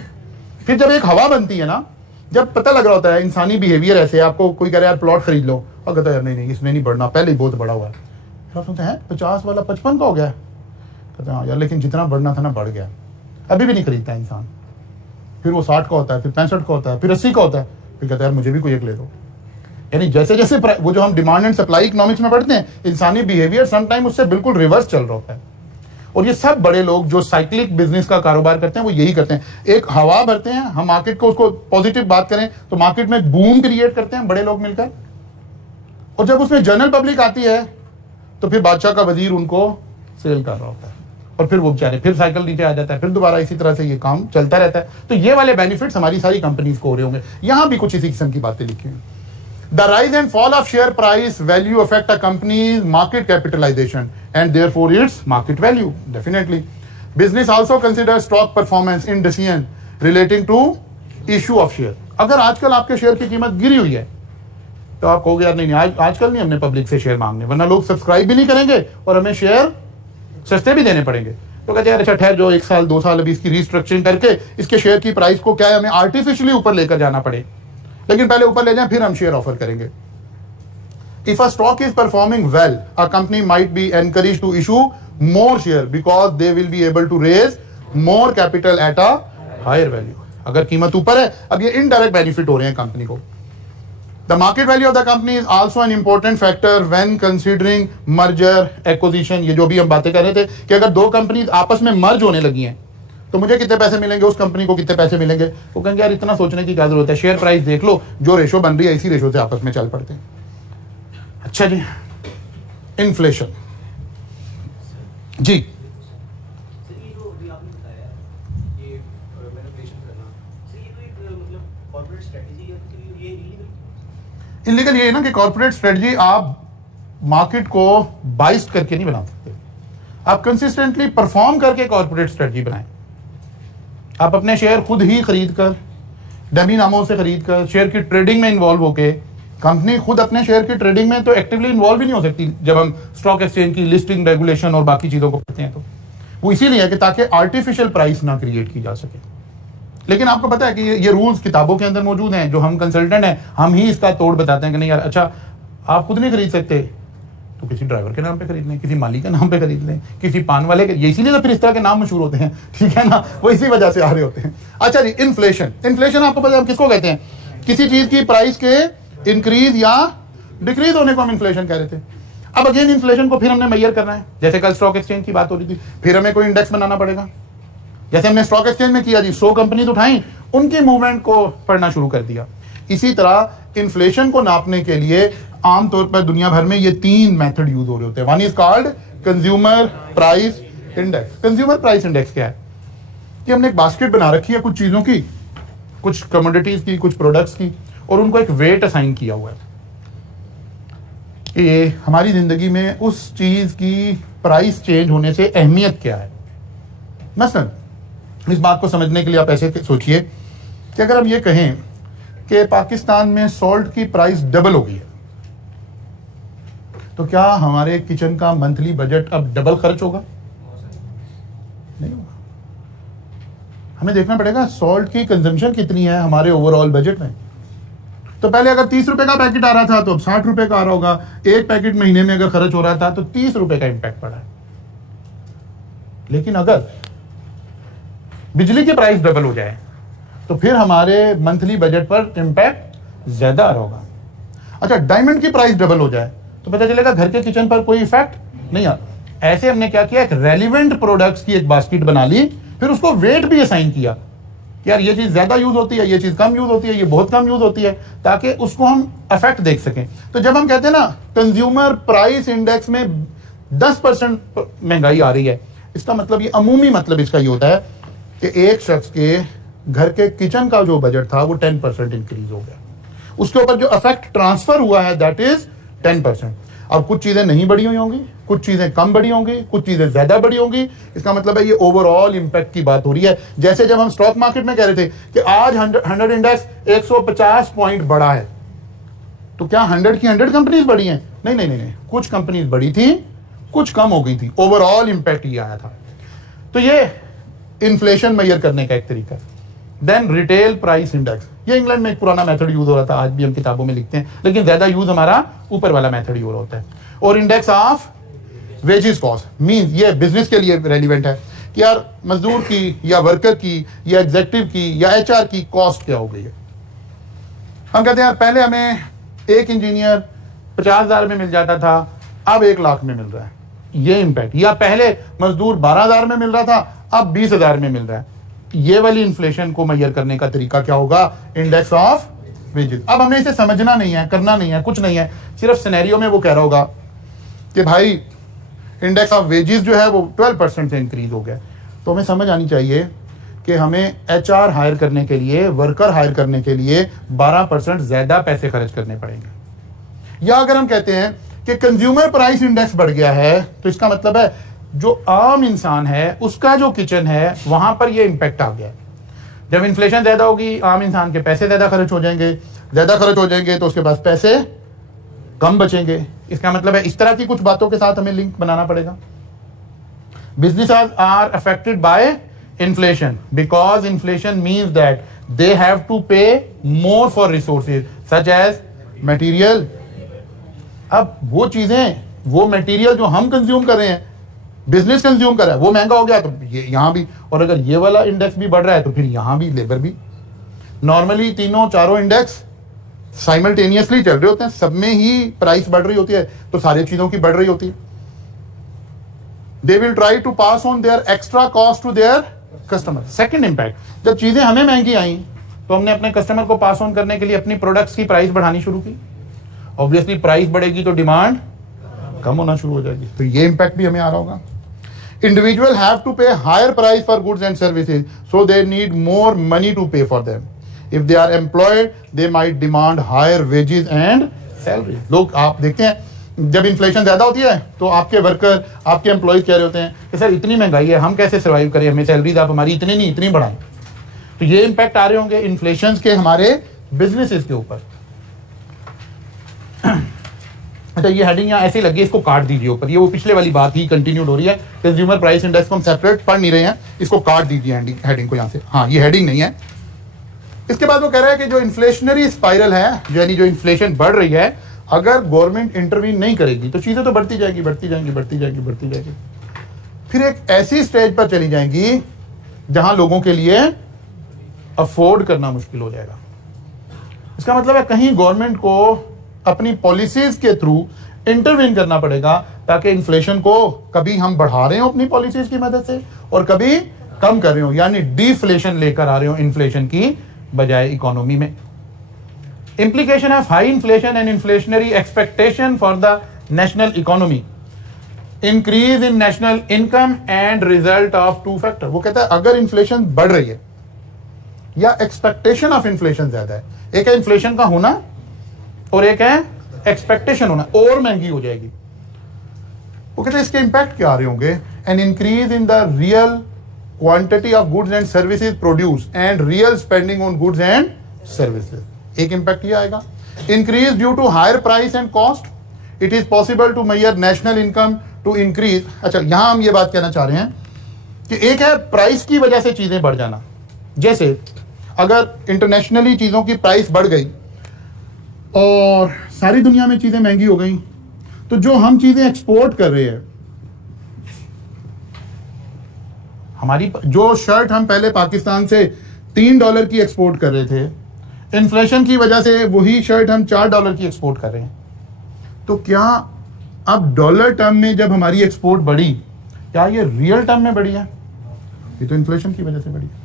फिर जब एक हवा बनती है ना, जब पता लग रहा होता है इंसानी बिहेवियर ऐसे, आपको कोई कह रहा है यार प्लॉट खरीद लो, और कहता है यार नहीं इसमें नहीं बढ़ना, पहले ही बहुत बड़ा हुआ है। फिर आप सुनते हैं 50 वाला 55 का हो गया, कहते हैं हाँ यार लेकिन जितना बढ़ना था ना बढ़ गया, अभी भी नहीं खरीदता इंसान। फिर वो 60 का होता है, फिर 65 का होता है, फिर 80 का होता है, फिर कहता है यार मुझे भी कोई एक ले दो। यानी जैसे जैसे वो जो हम डिमांड एंड सप्लाई इकोनॉमिक्स में पढ़ते हैं, इंसानी बिहेवियर समटाइम उससे बिल्कुल रिवर्स चल रहा होता है। और ये सब बड़े लोग जो साइक्लिक बिजनेस का कारोबार करते हैं वो यही करते हैं, एक हवा भरते हैं। हम मार्केट को, उसको पॉजिटिव बात करें तो मार्केट में बूम क्रिएट करते हैं बड़े लोग मिलकर, और जब उसमें जनरल पब्लिक आती है तो फिर बादशाह का वजीर उनको सेल कर रहा होता है, और फिर वो बेचारे फिर साइकिल नीचे आ जाता है, फिर दोबारा इसी तरह से ये काम चलता रहता है। तो ये वाले बेनिफिट्स हमारी सारी कंपनीज को हो रहे होंगे। यहां भी कुछ इसी किस्म की बातें लिखी हुई। The rise and fall of share price value affect a company's market capitalization and therefore its market value. Definitely. Business also considers stock performance in decision relating to issue of share. अगर आजकल आपके share की कीमत गिरी हुई है तो आप कहोगे यार नहीं आजकल नहीं हमने पब्लिक से शेयर मांगने, वरना लोग सब्सक्राइब भी नहीं करेंगे और हमें शेयर सस्ते भी देने पड़ेंगे। तो कहते हैं यार अच्छा ठहर जो 1 साल 2 साल अभी इसकी रिस्ट्रक्चरिंग करके इसके शेयर की प्राइस को क्या है हमें आर्टिफिशियली ऊपर लेकर जाना पड़े, लेकिन पहले ऊपर ले जाएं फिर हम शेयर ऑफर करेंगे। If a stock is performing well, a company might be encouraged to issue more share because they will be able to raise more capital at a higher value. अगर कीमत ऊपर है, अब ये इनडायरेक्ट बेनिफिट हो रहे हैं कंपनी को। The market value of the company is also an important factor when considering merger acquisition. ये जो भी हम बातें कर रहे थे कि अगर दो कंपनीज आपस में मर्ज होने लगी हैं तो मुझे कितने पैसे मिलेंगे, उस कंपनी को कितने पैसे मिलेंगे। वो कहेंगे यार इतना सोचने की क्या जरूरत है, शेयर प्राइस देख लो, जो रेशो बन रही है इसी रेशो से आपस में चल पड़ते हैं। अच्छा जी, इन्फ्लेशन जी, इलीगल ये है ना कि कॉर्पोरेट स्ट्रेटजी आप मार्केट को बाइस्ट करके नहीं बना सकते, आप कंसिस्टेंटली परफॉर्म करके कॉर्पोरेट स्ट्रेटजी बनाएं। आप अपने शेयर खुद ही खरीद कर, डमी नामों से खरीद कर, शेयर की ट्रेडिंग में इन्वॉल्व होके, कंपनी खुद अपने शेयर की ट्रेडिंग में तो एक्टिवली इन्वॉल्व ही नहीं हो सकती जब हम स्टॉक एक्सचेंज की लिस्टिंग रेगुलेशन और बाकी चीजों को पढ़ते हैं। तो वो इसीलिए है कि ताकि आर्टिफिशियल प्राइस ना क्रिएट की जा सके। लेकिन आपको पता है कि ये रूल्स किताबों के अंदर मौजूद हैं, जो हम कंसल्टेंट हैं हम ही इसका तोड़ बताते हैं कि नहीं यार अच्छा आप खुद नहीं खरीद सकते तो किसी ड्राइवर के नाम पे खरीद लें, किसी माली के नाम पे खरीद लें, किसी पान वाले के, ये इसीलिए तो फिर इस तरह के नाम मशहूर होते हैं, ठीक है ना, वो इसी वजह से आ रहे होते हैं। अच्छा जी, इन्फ्लेशन। इन्फ्लेशन आपको पता है हम किसको कहते हैं? किसी चीज की प्राइस के इंक्रीज या डिक्रीज होने को हम इन्फ्लेशन कह रहे थे। अब अगेन इन्फ्लेशन को फिर हमने मेजर करना है, जैसे कल स्टॉक एक्सचेंज की बात हो रही थी, फिर हमें कोई इंडेक्स बनाना पड़ेगा। जैसे हमने स्टॉक एक्सचेंज में किया जी, 100 कंपनीज उठाई, उनकी मूवमेंट को पढ़ना शुरू कर दिया। इसी तरह इन्फ्लेशन को नापने के लिए आमतौर पर दुनिया भर में ये 3 मेथड यूज हो रहे होते हैं। One is called consumer price index. Consumer price index क्या है? कि हमने एक बास्केट बना रखी है कुछ चीजों की, कुछ कमोडिटीज की, कुछ प्रोडक्ट्स की, और उनको एक वेट असाइन किया हुआ है कि ये हमारी जिंदगी में उस चीज की प्राइस चेंज होने से अहमियत क्या है। मसलन इस बात को समझने के लिए आप ऐसे सोचिए कि अगर हम ये कहें कि पाकिस्तान में सॉल्ट की प्राइस डबल हो गई है, तो क्या हमारे किचन का मंथली बजट अब डबल खर्च होगा? नहीं होगा। हमें देखना पड़ेगा सॉल्ट की कंजम्पशन कितनी है हमारे ओवरऑल बजट में। तो पहले अगर 30 रुपए का पैकेट आ रहा था तो अब 60 रुपए का आ रहा होगा। एक पैकेट महीने में अगर खर्च हो रहा था तो 30 रुपए का इंपैक्ट पड़ा है। लेकिन अगर बिजली की प्राइस डबल हो जाए तो फिर हमारे मंथली बजट पर इंपैक्ट ज्यादा आ रहा होगा। अच्छा, डायमंड की प्राइस डबल हो जाए तो पता चलेगा घर के किचन पर कोई इफेक्ट नहीं आता। ऐसे हमने क्या किया, एक रेलिवेंट प्रोडक्ट्स की एक बास्केट बना ली, फिर उसको वेट भी असाइन किया, यार ये चीज ज्यादा यूज होती है, ये चीज कम यूज होती है, ये बहुत कम यूज होती है, ताकि उसको हम इफेक्ट देख सकें। तो जब हम कहते हैं ना कंज्यूमर प्राइस इंडेक्स में 10% महंगाई आ रही है, इसका मतलब ये अमूमी मतलब इसका ये होता है कि एक शख्स के घर के किचन का जो बजट था वो 10% इंक्रीज हो गया। उसके ऊपर जो इफेक्ट ट्रांसफर हुआ है दैट इज 10%। अब कुछ चीजें नहीं बढ़ी हुई होंगी, कुछ चीजें कम बढ़ी होंगी, कुछ चीजें ज्यादा बढ़ी होंगी। इसका मतलब है ये ओवरऑल इंपैक्ट की बात हो रही है। जैसे जब हम स्टॉक मार्केट में कह रहे थे कि आज 100 इंडेक्स 150 पॉइंट बढ़ा है, तो क्या 100 की 100 कंपनीज बढ़ी हैं? नहीं नहीं नहीं, कुछ कंपनीज बढ़ी थी, कुछ कम हो गई थी। ओवरऑल इंपैक्ट ये आया था। तो ये इन्फ्लेशन मेजर करने का एक तरीका है। देन रिटेल प्राइस इंडेक्स, ये इंग्लैंड में एक पुराना मेथड यूज हो रहा था, आज भी हम किताबों में लिखते हैं, लेकिन ज्यादा यूज हमारा ऊपर वाला मेथड यूज होता है। और index of wages cost means ये बिजनेस के लिए रेलिवेंट है कि यार मजदूर की या वर्कर की या एग्जीक्यूटिव की या एचआर की कॉस्ट क्या हो गई है। हम कहते हैं यार पहले हमें एक इंजीनियर 50,000 में मिल जाता था, अब 1 लाख में मिल रहा है, ये इंपैक्ट। या पहले मजदूर 12,000 में मिल रहा था, अब 20,000 में मिल रहा है। ये वाली इन्फ्लेशन को मेजर करने का तरीका क्या होगा? Index of wages. अब हमें इसे समझना नहीं है, करना नहीं है, कुछ नहीं है, सिर्फ सिनेरियो में वो कह रहा होगा कि भाई इंडेक्स ऑफ वेजेस जो है वो 12% से इंक्रीज हो गया। तो हमें समझ आनी चाहिए कि हमें एचआर हायर करने के लिए, वर्कर हायर करने के लिए 12% ज्यादा पैसे खर्च करने पड़ेंगे। या अगर हम कहते हैं कि कंज्यूमर प्राइस इंडेक्स बढ़ गया है, तो इसका मतलब है जो आम इंसान है उसका जो किचन है वहां पर ये इंपैक्ट आ गया। जब इन्फ्लेशन ज्यादा होगी, आम इंसान के पैसे ज्यादा खर्च हो जाएंगे, ज्यादा खर्च हो जाएंगे तो उसके पास पैसे कम बचेंगे। इसका मतलब है इस तरह की कुछ बातों के साथ हमें लिंक बनाना पड़ेगा। Businesses are affected by inflation because inflation means that they have to pay more for resources such as material. अब वो चीजें, वो मटेरियल जो हम कंज्यूम कर रहे हैं, बिजनेस कंज्यूम कर रहा है, वो महंगा हो गया तो ये यहां भी, और अगर ये वाला इंडेक्स भी बढ़ रहा है तो फिर यहां भी लेबर भी। नॉर्मली तीनों चारों इंडेक्स साइमल्टेनियसली चल रहे होते हैं, सब में ही प्राइस बढ़ रही होती है, तो सारी चीजों की बढ़ रही होती है। They will try to pass on their extra cost to their customer. Second impact, जब चीजें हमें महंगी आई तो हमने अपने कस्टमर को पास ऑन करने के लिए अपनी प्रोडक्ट्स की प्राइस बढ़ानी शुरू की। ऑब्वियसली प्राइस बढ़ेगी तो डिमांड कम होना शुरू हो जाएगी, तो ये इंपैक्ट भी हमें आ रहा होगा। Individual have to pay higher price for goods and services, so they need more money to pay for them. If they are employed, they might demand higher wages and salary. लोग आप देखते हैं जब inflation ज्यादा होती है तो आपके वर्कर, आपके एम्प्लॉयज कह रहे होते हैं कि सर इतनी महंगाई है, हम कैसे सर्वाइव करें, हमें सैलरीज आप हमारी इतनी नहीं इतनी बढ़ाएं। तो ये इंपैक्ट आ रहे होंगे इन्फ्लेशन के हमारे बिजनेसेस के ऊपर। अच्छा, ये हेडिंग यहाँ ऐसे लगी, इसको काट दीजिए ऊपर, ये वो पिछले वाली बात ही कंटिन्यूड हो रही है। कंज्यूमर प्राइस इंडेक्स को हम सेपरेट पढ़ नहीं रहे हैं, इसको काट दीजिए हेडिंग को यहाँ से। हाँ, ये हेडिंग नहीं है। इसके बाद वो कह रहा है कि जो इन्फ्लेशनरी स्पाइरल है, यानी जो इन्फ्लेशन बढ़ रही है, अगर गवर्नमेंट इंटरवीन नहीं करेगी तो चीजें तो बढ़ती जाएगी, बढ़ती जाएंगी, बढ़ती जाएगी, बढ़ती जाएगी, फिर एक ऐसी स्टेज पर चली जाएंगी जहां लोगों के लिए अफोर्ड करना मुश्किल हो जाएगा। इसका मतलब है कहीं गवर्नमेंट को अपनी पॉलिसीज के थ्रू इंटरवीन करना पड़ेगा ताकि इन्फ्लेशन को कभी हम बढ़ा रहे हो अपनी पॉलिसीज की मदद से और कभी कम कर रहे हो, यानी डिफ्लेशन लेकर आ रहे हो इन्फ्लेशन की बजाय इकोनॉमी में। Implication of high inflation and inflationary expectation for the national economy, increase in national income and result of two factor। वो कहता है अगर इन्फ्लेशन बढ़ रही है या एक्सपेक्टेशन ऑफ इन्फ्लेशन ज्यादा है, एक है इन्फ्लेशन का होना और एक है एक्सपेक्टेशन होना, और महंगी हो जाएगी। वो कहते हैं इसके इंपैक्ट क्या आ रहे होंगे, an increase in the real quantity of goods and services produce and real spending on goods and services, एक इंपैक्ट ये आएगा। Increase due to higher price and cost, it is possible to measure national income to increase. अच्छा, यहां हम ये बात कहना चाह रहे हैं कि एक है प्राइस की वजह से चीजें बढ़ जाना, जैसे अगर इंटरनेशनली चीजों की प्राइस बढ़ गई और सारी दुनिया में चीजें महंगी हो गई, तो जो हम चीजें एक्सपोर्ट कर रहे हैं, हमारी जो शर्ट हम पहले पाकिस्तान से $3 की एक्सपोर्ट कर रहे थे, इन्फ्लेशन की वजह से वही शर्ट हम $4 की एक्सपोर्ट कर रहे हैं। तो क्या अब डॉलर टर्म में जब हमारी एक्सपोर्ट बढ़ी, क्या ये रियल टर्म में बढ़ी है? ये तो इन्फ्लेशन की वजह से बढ़ी है।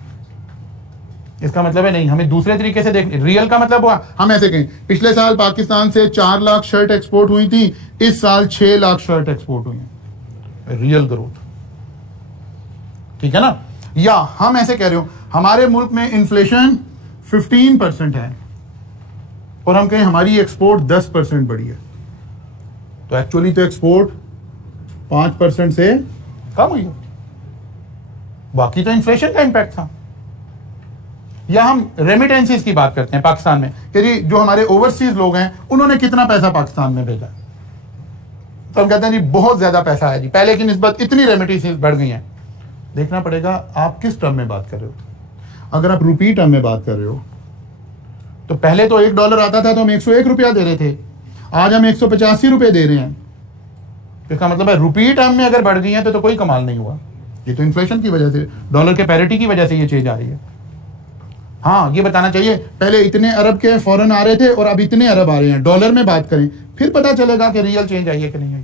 इसका मतलब है नहीं, हमें दूसरे तरीके से देखने, रियल का मतलब हुआ हम ऐसे कहें पिछले साल पाकिस्तान से 4 लाख शर्ट एक्सपोर्ट हुई थी, इस साल 6 लाख शर्ट एक्सपोर्ट हुई है, रियल ग्रोथ, ठीक है ना। या हम ऐसे कह रहे हो हमारे मुल्क में इन्फ्लेशन 15% है और हम कहें हमारी एक्सपोर्ट 10% बढ़ी है, तो एक्चुअली तो एक्सपोर्ट 5% से कम हुई है, बाकी तो इन्फ्लेशन का इंपैक्ट था। या हम रेमिटेंसीज की बात करते हैं पाकिस्तान में कि जी जो हमारे ओवरसीज लोग हैं उन्होंने कितना पैसा पाकिस्तान में भेजा, तो हम कहते हैं जी बहुत ज्यादा पैसा है जी, पहले की निस्बत इतनी रेमिटेंसीज बढ़ गई हैं। देखना पड़ेगा आप किस टर्म में बात कर रहे हो। अगर आप रुपी टर्म में बात कर रहे हो तो पहले तो $1 आता था तो हम 101 रुपया दे रहे थे, आज हम 185 रुपए दे रहे हैं। इसका मतलब है रुपी टर्म में अगर बढ़ गई है तो कोई कमाल नहीं हुआ, ये तो इन्फ्लेशन की वजह से, डॉलर के पैरिटी की वजह से ये चीज आ रही है। हाँ, ये बताना चाहिए पहले इतने अरब के फॉरेन आ रहे थे और अब इतने अरब आ रहे हैं, डॉलर में बात करें फिर पता चलेगा कि रियल चेंज आई है कि नहीं आई।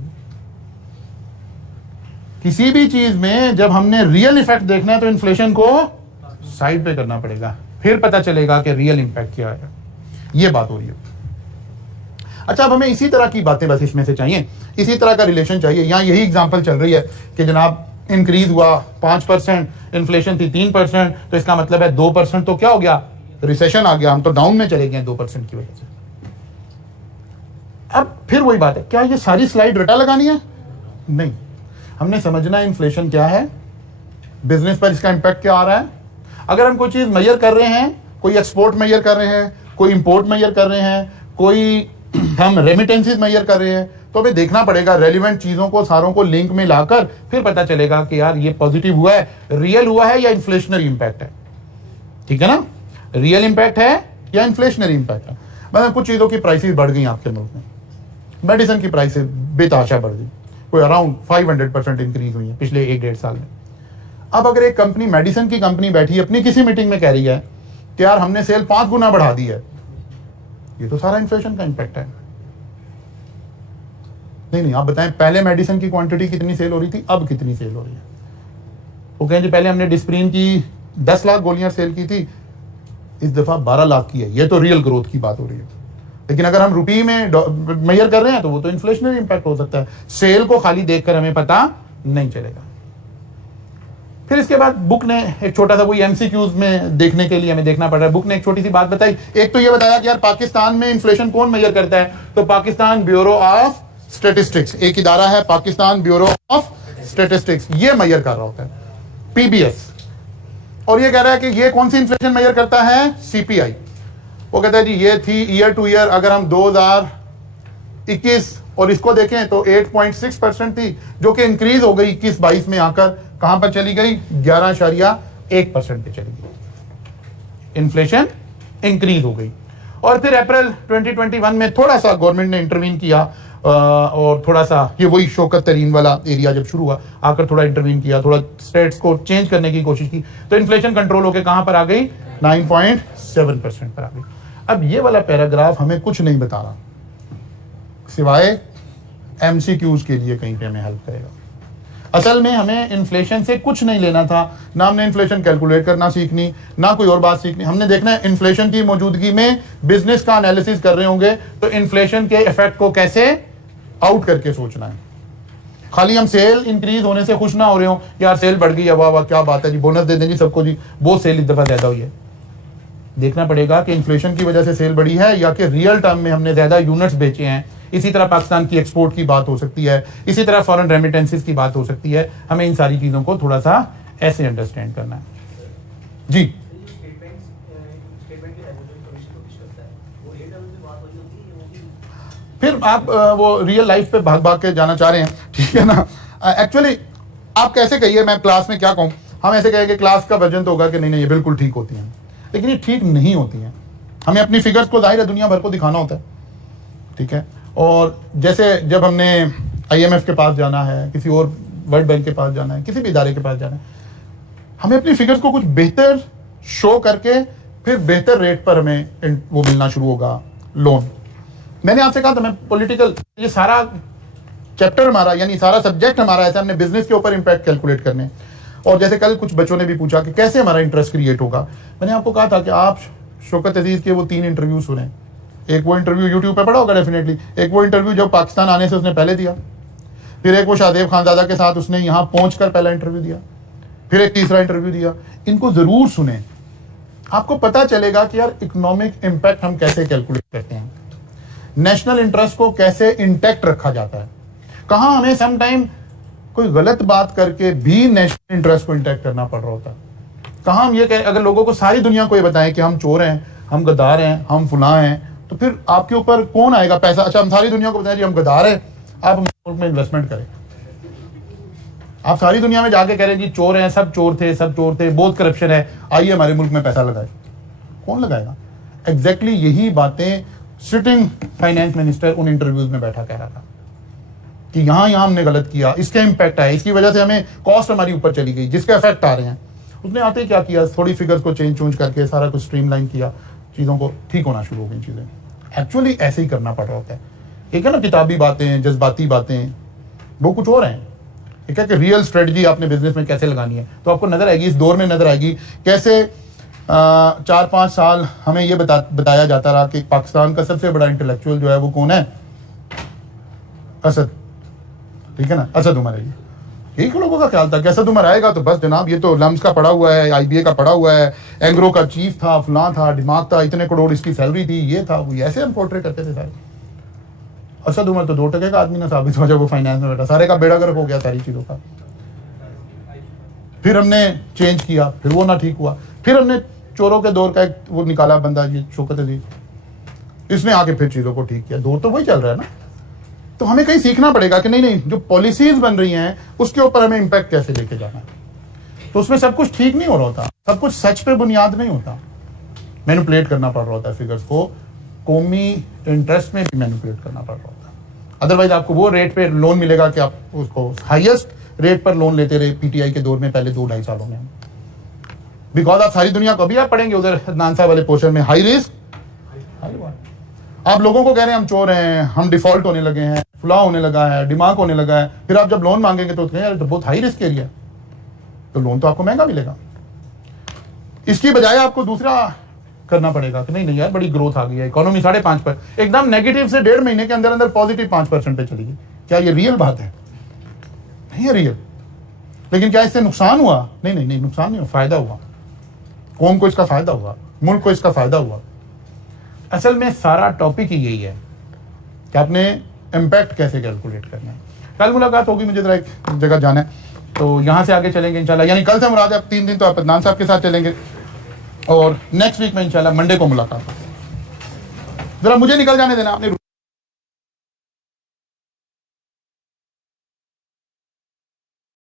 किसी भी चीज में जब हमने रियल इफेक्ट देखना है तो इन्फ्लेशन को साइड पे करना पड़ेगा, फिर पता चलेगा कि रियल इंपैक्ट क्या है। ये बात हो रही है। अच्छा, अब हमें इसी तरह की बातें बस इसमें से चाहिए, इसी तरह का रिलेशन चाहिए। यहां यही एग्जांपल चल रही है कि जनाब इंक्रीज हुआ 5%, इन्फ्लेशन थी 3%, तो इसका मतलब है 2% तो क्या हो गया, रिसेशन आ गया, हम तो डाउन में चले गए 2% की वजह से। अब फिर वही बात है, क्या ये सारी स्लाइड रटा लगानी है? नहीं, हमने समझना है इन्फ्लेशन क्या है, बिजनेस पर इसका इंपैक्ट क्या आ रहा है। अगर हम कोई चीज मेजर कर रहे हैं, कोई एक्सपोर्ट मेजर कर रहे हैं, कोई इंपोर्ट मेजर कर रहे हैं, कोई हम रेमिटेंसीज मेजर कर रहे हैं, तो हमें देखना पड़ेगा रेलिवेंट चीजों को सारों को लिंक में लाकर फिर पता चलेगा कि यार ये पॉजिटिव हुआ है, रियल हुआ है या इन्फ्लेशनरी इंपैक्ट है। ठीक है ना, रियल इंपैक्ट है या इन्फ्लेशनरी इंपैक्ट है। मतलब कुछ चीजों की प्राइसेस बढ़ गई आपके मुल्क में, मेडिसिन की प्राइसेस बेतहाशा बढ़ गई, कोई अराउंड 500% इंक्रीज हुई है पिछले 1-1.5 साल में। अब अगर एक कंपनी, मेडिसिन की कंपनी बैठी अपनी किसी मीटिंग में कह रही है कि यार हमने सेल 5 गुना बढ़ा दी है, ये तो सारा इन्फ्लेशन का इंपैक्ट है। नहीं, आप बताएं पहले मेडिसिन की क्वांटिटी कितनी सेल हो रही थी, अब कितनी सेल हो रही है? वो कहें जी पहले हमने डिस्प्रिन की 10 लाख गोलियां सेल की थी, इस दफा 12 लाख की है, ये तो रियल ग्रोथ की बात हो रही है। लेकिन अगर हम रुपये में मेजर कर रहे हैं तो वो तो इन्फ्लेशनरी इंपैक्ट हो सकता है, सेल को खाली देखकर हमें पता नहीं चलेगा। फिर इसके बाद बुक ने एक छोटा सा वही एमसीक्यूज में देखने के लिए हमें देखना पड़ रहा है। बुक ने एक छोटी सी बात बताई, एक तो ये बताया कि यार पाकिस्तान में इन्फ्लेशन कौन मेजर करता है, तो पाकिस्तान ब्यूरो ऑफ स्टैटिस्टिक्स, एक इदारा है पाकिस्तान ब्यूरो ऑफ स्टैटिस्टिक्स, ये मेजर कर रहा होता है, पीबीएस। और ये कह रहा है कि ये कौन सी इन्फ्लेशन मेजर करता है, सीपीआई। वो कहता है जी ये थी ईयर टू ईयर, अगर हम 2021 और इसको देखें तो 8.6% थी, जो कि इंक्रीज हो गई 21-22 में आकर कहां पर चली गई, 11.1% पे चली गई। इन्फ्लेशन इंक्रीज हो गई। और फिर अप्रैल 2021 में थोड़ा सा गवर्नमेंट ने इंटरवीन किया और थोड़ा सा ये वही शौकत तरीन वाला एरिया जब शुरू हुआ, आकर थोड़ा इंटरवीन किया, थोड़ा स्टेट्स को चेंज करने की कोशिश की, तो इन्फ्लेशन कंट्रोल होकर कहां पर आ गई, 9.7% पर आ गई। अब ये वाला पैराग्राफ हमें कुछ नहीं बता रहा सिवाय एमसीक्यूज के लिए कहीं पे हमें हेल्प करेगा। असल में हमें इन्फ्लेशन से कुछ नहीं लेना था, ना हमने इन्फ्लेशन कैलकुलेट करना सीखनी, ना कोई और बात सीखनी। हमने देखना है इन्फ्लेशन की मौजूदगी में बिजनेस का एनालिसिस कर रहे होंगे तो इन्फ्लेशन के इफेक्ट को कैसे आउट करके सोचना है। खाली हम सेल इंक्रीज होने से खुश ना हो रहे हो, यार सेल बढ़ गई, वाह वाह क्या बात है जी, बोनस दे दें जी सबको जी, वो सेल इस दफा ज्यादा हुई है। देखना पड़ेगा कि इन्फ्लेशन की वजह से सेल बढ़ी है या कि रियल टर्म में हमने ज्यादा यूनिट्स बेचे हैं। इसी तरह पाकिस्तान की एक्सपोर्ट की बात हो सकती है, इसी तरह फॉरेन रेमिटेंसेस की बात हो सकती है। हमें इन सारी चीजों को थोड़ा सा ऐसे अंडरस्टैंड करना है जी। फिर आप वो रियल लाइफ पे भाग भाग के जाना चाह रहे हैं, ठीक है ना। एक्चुअली आप कैसे कहिए, मैं क्लास में क्या कहूँ, हम ऐसे कहें कि क्लास का वर्जन तो होगा कि नहीं नहीं ये बिल्कुल ठीक होती हैं, लेकिन ये ठीक नहीं होती हैं। हमें अपनी फिगर्स को जाहिर है दुनिया भर को दिखाना होता है, ठीक है। और जैसे जब हमने IMF के पास जाना है, किसी और वर्ल्ड बैंक के पास जाना है, किसी भी इदारे के पास जाना है, हमें अपनी फिगर्स को कुछ बेहतर शो करके फिर बेहतर रेट पर हमें वो मिलना शुरू होगा लोन। मैंने आपसे कहा था मैं पॉलिटिकल, ये सारा चैप्टर हमारा यानी सारा सब्जेक्ट हमारा ऐसा, हमने बिजनेस के ऊपर इंपैक्ट कैलकुलेट करने। और जैसे कल कुछ बच्चों ने भी पूछा कि कैसे हमारा इंटरेस्ट क्रिएट होगा, मैंने आपको कहा था कि आप शौकत अजीज के वो 3 इंटरव्यू सुने। एक वो इंटरव्यू यूट्यूब पे पड़ा होगा डेफिनेटली, एक वो इंटरव्यू जब पाकिस्तान आने से उसने पहले दिया, फिर एक वो शाहजेब खानजादा के साथ उसने यहाँ पहुंचकर पहला इंटरव्यू दिया, फिर एक तीसरा इंटरव्यू दिया। इनको जरूर सुने, आपको पता चलेगा कि यार इकोनॉमिक इंपैक्ट हम कैसे कैलकुलेट करते हैं, नेशनल इंटरेस्ट को कैसे इंटैक्ट रखा जाता है, कहां हमें सम टाइम कोई गलत बात करके भी नेशनल इंटरेस्ट को इंटैक्ट करना पड़ रहा होता है। कहां हम ये कहें, अगर लोगों को सारी दुनिया को ये बताएं कि हम चोर हैं, हम गद्दार हैं, हम फुला हैं, तो फिर आपके ऊपर कौन आएगा पैसा। अच्छा हम सारी दुनिया को बताएं कि हम गद्दार हैं, आप मुल्क में इन्वेस्टमेंट करें। आप सारी दुनिया में जाके कह रहे हैं जी चोर हैं, सब चोर थे, सब चोर थे, बहुत करप्शन है, आइए हमारे मुल्क में पैसा लगाए, कौन लगाएगा। एग्जैक्टली यही बातें सिटिंग फाइनेंस मिनिस्टर उन इंटरव्यूज में बैठा कह रहा था कि यहां हमने गलत किया, इसके इंपैक्ट आए, इसकी वजह से हमें कॉस्ट हमारी ऊपर चली गई, जिसके इफेक्ट आ रहे हैं। उसने आते ही क्या किया, थोड़ी फिगर्स को चेंज करके सारा कुछ स्ट्रीमलाइन किया, चीज़ों को ठीक होना शुरू हो गई चीज़ें। एक्चुअली ऐसे ही करना पड़ रहा होता है। एक है ना किताबी बातें, जज्बाती बातें, वो कुछ और हैं। एक है कि रियल स्ट्रेटजी आपने बिजनेस में कैसे लगानी है, तो आपको नजर आएगी, इस दौर में नजर आएगी कैसे 4-5 साल हमें ये बताया जाता रहा कि पाकिस्तान का सबसे बड़ा इंटेलेक्चुअल जो है वो कौन है, असद, ठीक है ना, असद उमर है। यही लोगों का ख्याल था कि असद उमर आएगा तो बस जनाब ये तो लम्स का पड़ा हुआ है, IBA का पड़ा हुआ है, एंग्रो का चीफ था, फलां था, दिमाग था, इतने करोड़ इसकी सैलरी थी, ये था वो, ऐसे हम पोर्ट्रेट करते थे सारे। असद उमर तो 2 टके का आदमी ना साबित हो, जब वो फाइनेंस में बैठा, सारे का बेड़ा गर्क हो गया सारी चीजों का। फिर हमने चेंज किया, फिर वो ना ठीक हुआ, फिर हमने चोरों के दौर का एक वो निकाला बंदा, ये शौकत अजीज, इसने आके फिर चीजों को ठीक किया। दौर तो वही चल रहा है ना। तो हमें कहीं सीखना पड़ेगा कि नहीं जो पॉलिसीज बन रही हैं उसके ऊपर हमें इंपैक्ट कैसे लेके जाना है। तो उसमें सब कुछ ठीक नहीं हो रहा होता, सब कुछ सच पे बुनियाद नहीं होता, मैनिपुलेट करना पड़ रहा होता है फिगर्स को, कौमी इंटरेस्ट में भी मैनिपुलेट करना पड़ रहा होता है। अदरवाइज आपको वो रेट पे लोन मिलेगा कि आप उसको हाईएस्ट रेट पर लोन लेते रहे PTI के दौर में पहले 2-2.5 सालों में, बिकॉज आप सारी दुनिया को अभी आप पढ़ेंगे उधर नानसा वाले पोर्शन में, हाई रिस्क हाई रिवॉर्ड। आप लोगों को कह रहे हैं हम चोर हैं, हम डिफॉल्ट होने लगे हैं, फ्लॉ होने लगा है, दिमाग होने लगा है, फिर आप जब लोन मांगेंगे तो कहें यार तो बहुत हाई रिस्क एरिया, तो लोन तो आपको महंगा मिलेगा। इसकी बजाय आपको दूसरा करना पड़ेगा कि नहीं यार बड़ी ग्रोथ आ गई है, इकोनॉमी 5.5 पर एकदम नेगेटिव से 1.5 महीने के अंदर अंदर पॉजिटिव 5% पे चली गई। क्या ये रियल बात है? नहीं है रियल। लेकिन क्या इससे नुकसान हुआ? नहीं नुकसान नहीं हुआ, फायदा हुआ, कौम को इसका फायदा हुआ, मुल्क को इसका फायदा हुआ। असल में सारा टॉपिक ही यही है कि आपने इम्पैक्ट कैसे कैलकुलेट करना है। कल मुलाकात होगी, मुझे जरा एक जगह जाना है, तो यहाँ से आगे चलेंगे इंशाल्लाह। यानी कल से मुराद है 3 दिन तो आप अदनान साहब के साथ चलेंगे और नेक्स्ट वीक में इंशाल्लाह मंडे को मुलाकात। जरा मुझे निकल जाने देना, आपने